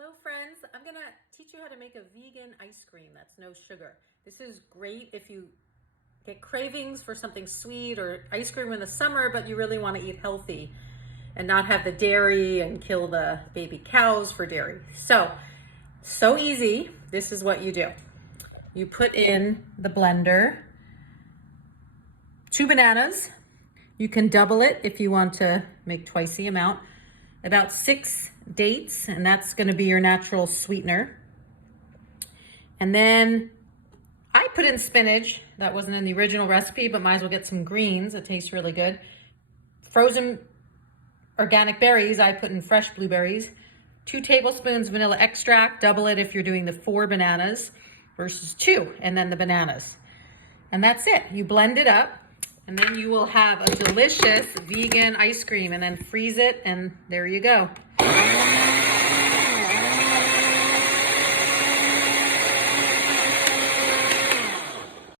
Hello friends, I'm gonna teach you how to make a vegan ice cream that's no sugar. This is great if you get cravings for something sweet or ice cream in the summer, but you really want to eat healthy and not have the dairy and kill the baby cows for dairy. So easy. This is what you do. You put in the blender 2 bananas. You can double it if you want to make twice the amount. About 6 dates, and that's going to be your natural sweetener. And then I put in spinach. That wasn't in the original recipe, but might as well get some greens. It tastes really good. Frozen organic berries, I put in fresh blueberries. 2 tablespoons vanilla extract. Double it if you're doing the 4 bananas versus 2, and then the bananas. And that's it. You blend it up, and then you will have a delicious vegan ice cream, and then freeze it, and there you go.